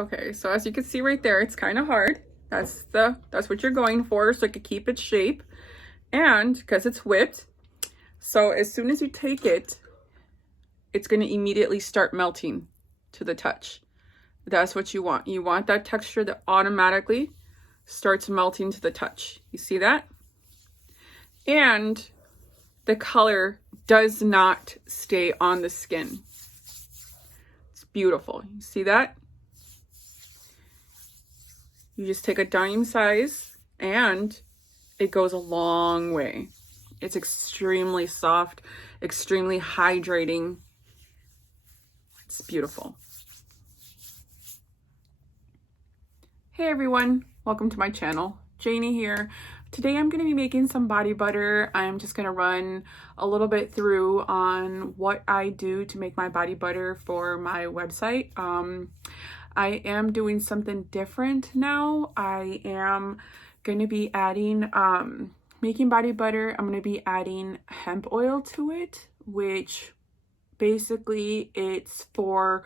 Okay, so as you can see right there, it's kind of hard. That's what you're going for, so it could keep its shape. And because it's whipped, so as soon as you take it, it's going to immediately start melting to the touch. That's what you want. You want that texture that automatically starts melting to the touch. You see that? And the color does not stay on the skin. It's beautiful. You see that? You just take a dime size and it goes a long way. It's extremely soft, extremely hydrating. It's beautiful. Hey everyone, welcome to my channel. Janie here. Today I'm going to be making some body butter. I'm just going to run a little bit through on what I do to make my body butter for my website. I am doing something different now. I am going to be adding, making body butter. I'm going to be adding hemp oil to it, which basically it's for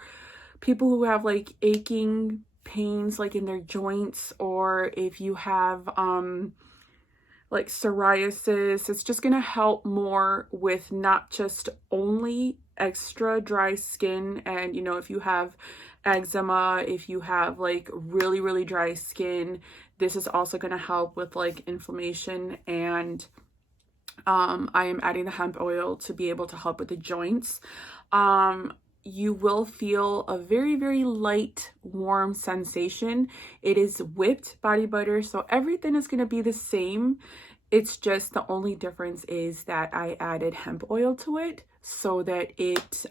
people who have like aching pains like in their joints, or if you have like psoriasis. It's just gonna help more with not just only extra dry skin, and you know, if you have eczema, if you have like really dry skin, this is also going to help with like inflammation. And I am adding the hemp oil to be able to help with the joints. You will feel a very light warm sensation. It is whipped body butter, so everything is going to be the same. It's just the only difference is that I added hemp oil to it so that it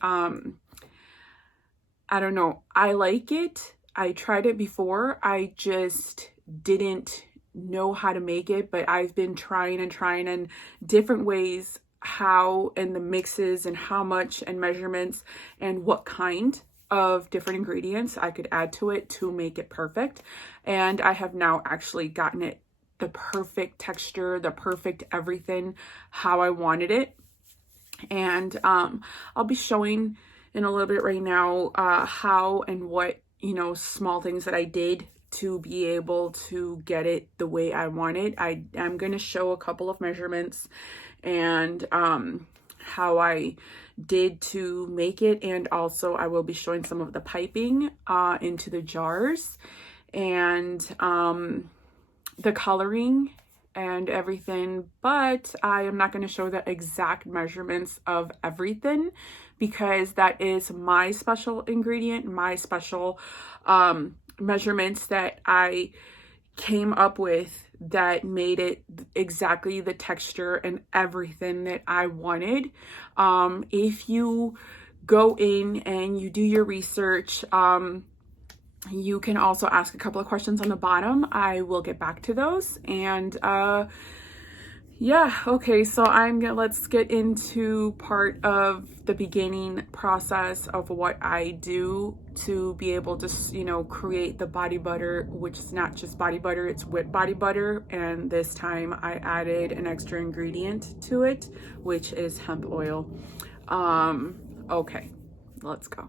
I don't know, I like it. I tried it before. I just didn't know how to make it, but I've been trying and different ways how, and the mixes and how much and measurements and what kind of different ingredients I could add to it to make it perfect. And I have now actually gotten it the perfect texture, the perfect everything, how I wanted it. And I'll be showing in a little bit right now how and what, you know, small things that I did to be able to get it the way I want it. I am going to show a couple of measurements and how I did to make it, and also I will be showing some of the piping into the jars and the coloring and everything, but I am not going to show the exact measurements of everything because that is my special ingredient, my special measurements that I came up with that made it exactly the texture and everything that I wanted. If you go in and you do your research, you can also ask a couple of questions on the bottom. I will get back to those. And yeah, okay, so let's get into part of the beginning process of what I do to be able to, you know, create the body butter, which is not just body butter, it's whipped body butter. And this time I added an extra ingredient to it, which is hemp oil. Okay, let's go.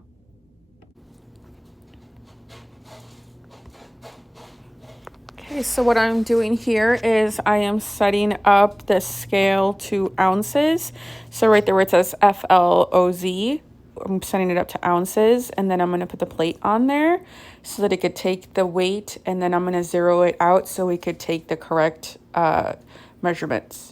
Okay, so what I'm doing here is I am setting up the scale to ounces. So right there where it says FLOZ, I'm setting it up to ounces, and then I'm going to put the plate on there so that it could take the weight, and then I'm going to zero it out so we could take the correct measurements.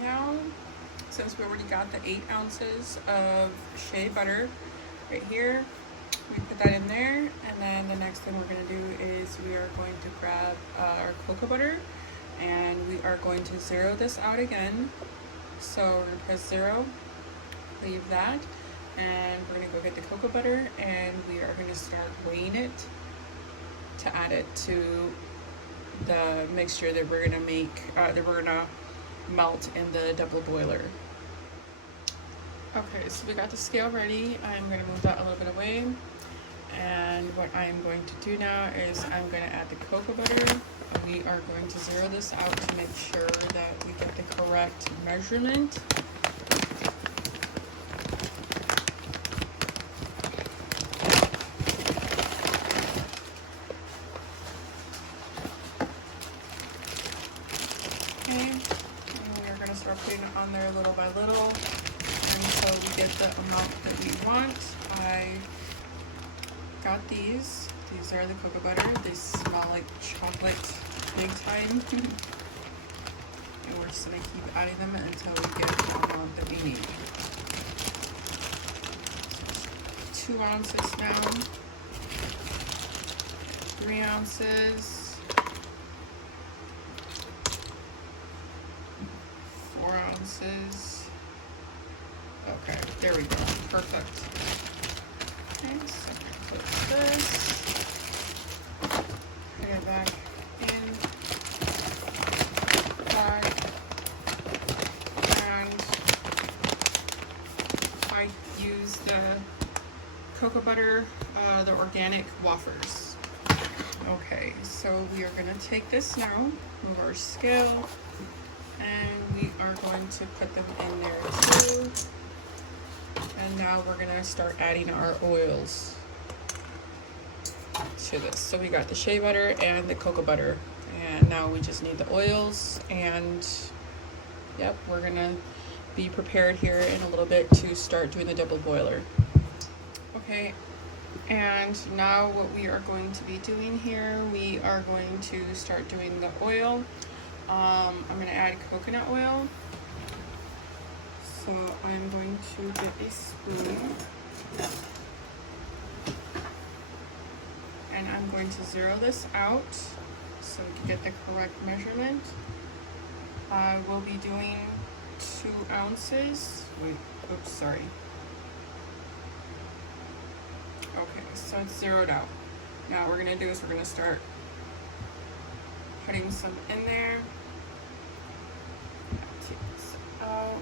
now, since we already got the 8 ounces of shea butter right here, we put that in there, and then the next thing we're going to do is we are going to grab our cocoa butter, and we are going to zero this out again. So we're going to press 0, leave that, and we're going to go get the cocoa butter, and we are going to start weighing it to add it to the mixture that we're going to make, that we're going to melt in the double boiler. Okay, so we got the scale ready. I'm going to move that a little bit away. And what I'm going to do now is I'm going to add the cocoa butter. We are going to zero this out to make sure that we get the correct measurement. Okay, and we are going to start putting it on there little by little until we get the amount that we want. I got these. These are the cocoa butter. They smell like chocolate big time. And we're just going to keep adding them until we get the amount that we need. 2 ounces now. 3 ounces. 4 ounces. Okay, there we go. Perfect. Okay, so put this, put it back in, back, and I use the cocoa butter, the organic wafers. Okay, so we are going to take this now, move our scale, and we are going to put them in there too. And now we're gonna start adding our oils to this. So we got the shea butter and the cocoa butter, and now we just need the oils. And yep, we're gonna be prepared here in a little bit to start doing the double boiler. Okay, and now what we are going to be doing here, we are going to start doing the oil. I'm gonna add coconut oil. So I'm going to get a spoon, and I'm going to zero this out so we can get the correct measurement. I will be doing 2 ounces. Wait, oops, sorry. Okay, so it's zeroed out. Now what we're gonna do is we're gonna start putting some in there. Take this out.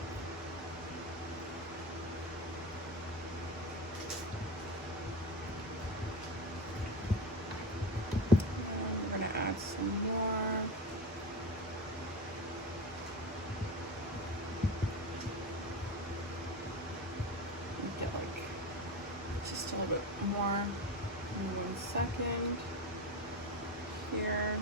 More in 1 second here.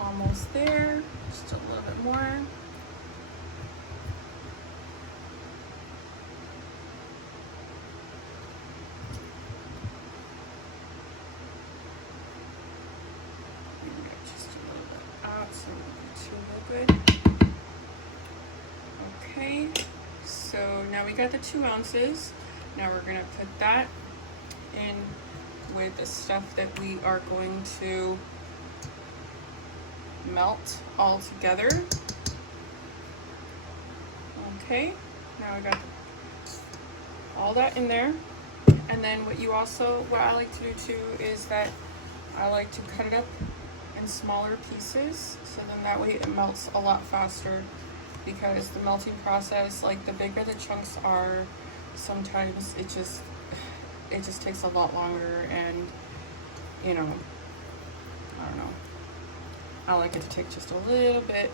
Almost there, just a little bit more. Just a little bit out so it won't be too liquid. Okay, so now we got the 2 ounces. Now we're gonna put that in with the stuff that we are going to melt all together. Okay, now I got all that in there. And then what I like to do too is that I like to cut it up in smaller pieces, so then that way it melts a lot faster, because the melting process, like the bigger the chunks are, sometimes it just takes a lot longer, and you know, I don't know. I like it to take just a little bit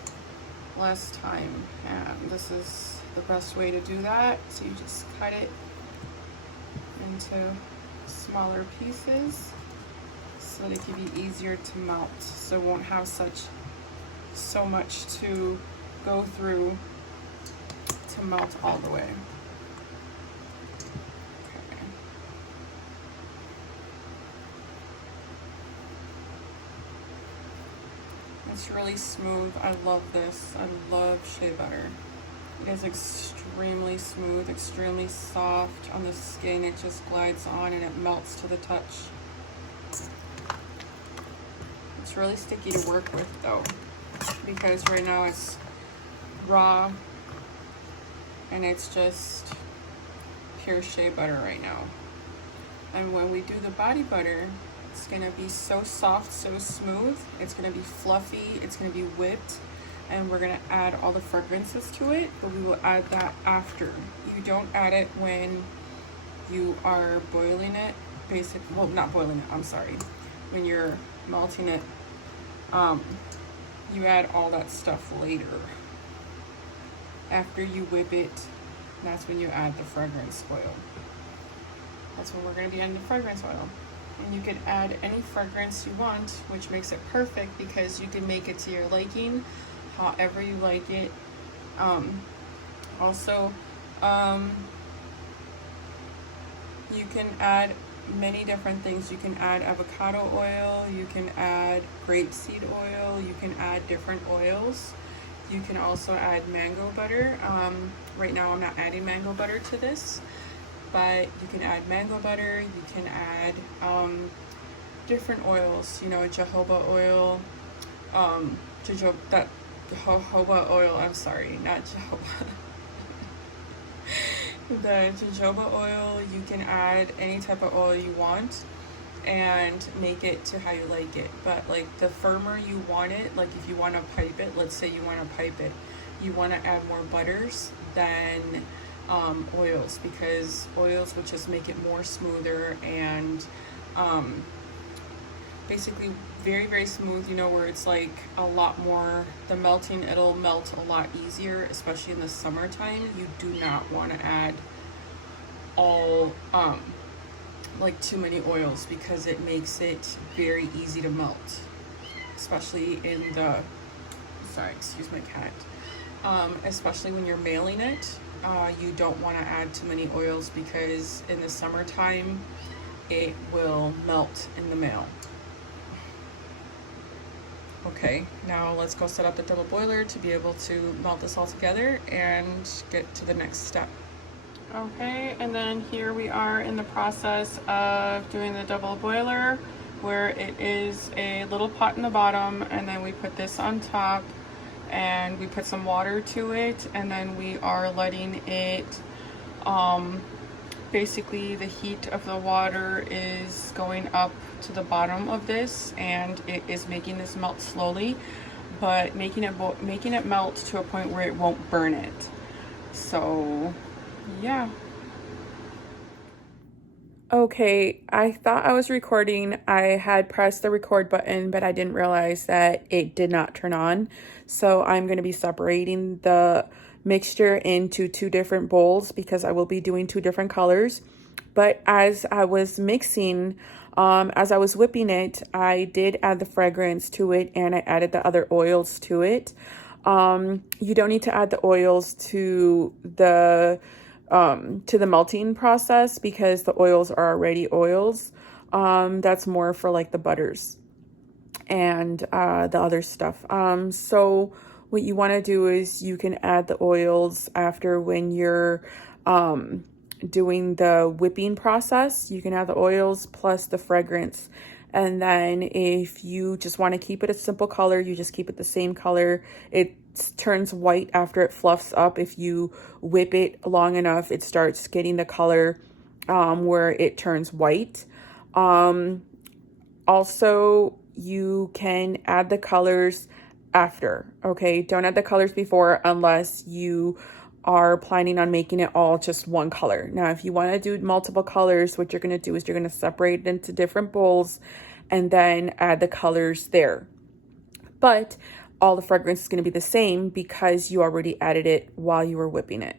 less time, and this is the best way to do that. So you just cut it into smaller pieces so that it can be easier to melt, so it won't have so much to go through to melt all the way. Okay. It's really smooth. I love this. I love shea butter. It is extremely smooth, extremely soft on the skin. It just glides on and it melts to the touch. It's really sticky to work with though, because right now it's raw and it's just pure shea butter right now. And when we do the body butter, it's gonna be so soft, so smooth. It's gonna be fluffy, it's gonna be whipped, and we're gonna add all the fragrances to it, but we will add that after. You don't add it when you are boiling it, basically, well, not boiling it, I'm sorry. When you're melting it, you add all that stuff later. After you whip it, that's when you add the fragrance oil. That's when we're gonna be adding the fragrance oil. And you can add any fragrance you want, which makes it perfect because you can make it to your liking, however you like it. Also, you can add many different things. You can add avocado oil, you can add grapeseed oil, you can add different oils. You can also add mango butter. Right now I'm not adding mango butter to this, but you can add mango butter, you can add different oils, you know, jojoba oil, jojoba oil, I'm sorry, not jojoba. The jojoba oil, you can add any type of oil you want and make it to how you like it. But like the firmer you want it, like if you want to pipe it, let's say you want to pipe it, you want to add more butters than oils, because oils will just make it more smoother and basically very, very smooth, you know, where it's like a lot more, the melting, it'll melt a lot easier, especially in the summertime. You do not want to add all like too many oils, because it makes it very easy to melt, especially in the, sorry, excuse my cat, especially when you're mailing it. You don't want to add too many oils, because in the summertime it will melt in the mail. Okay, now let's go set up the double boiler to be able to melt this all together and get to the next step. Okay, and then here we are in the process of doing the double boiler, where it is a little pot in the bottom, and then we put this on top, and we put some water to it, and then we are letting it, basically the heat of the water is going up to the bottom of this, and it is making this melt slowly, but making it melt to a point where it won't burn it. So yeah. Okay, I thought I was recording. I had pressed the record button, but I didn't realize that it did not turn on. So I'm going to be separating the mixture into two different bowls, because I will be doing two different colors. But as I was mixing, as I was whipping it, I did add the fragrance to it, and I added the other oils to it. You don't need to add the oils to the melting process, because the oils are already oils. That's more for like the butters and the other stuff. So what you want to do is you can add the oils after, when you're doing the whipping process. You can add the oils plus the fragrance. And then if you just want to keep it a simple color, you just keep it the same color. It turns white after it fluffs up. If you whip it long enough, it starts getting the color where it turns white. Also, you can add the colors after, okay? Don't add the colors before unless you are planning on making it all just one color. Now, if you want to do multiple colors, what you're going to do is you're going to separate it into different bowls and then add the colors there. But all the fragrance is going to be the same, because you already added it while you were whipping it.